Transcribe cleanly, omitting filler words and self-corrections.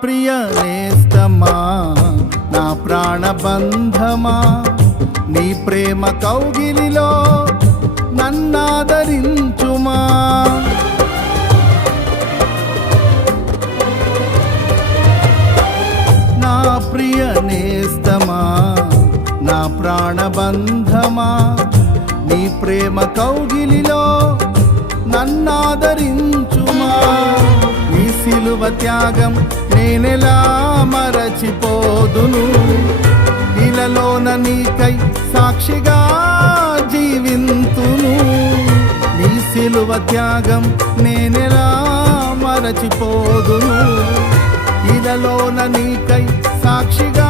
ప్రియ నేస్తమా, నా ప్రాణబంధమా, నీ ప్రేమ కౌగిలిలో నన్నాదరించుమా. నా ప్రియ నేస్తమా, నా ప్రాణబంధమా, నీ ప్రేమ కౌగిలిలో నన్నాదరించుమా. నీ సిలువ త్యాగం నేనెలా మరచిపోదును, ఇలలోన నీకై సాక్షిగా జీవింతును. నీ సిలువ త్యాగం నేనెలా మరచిపోదును, ఇలలోన నీకై సాక్షిగా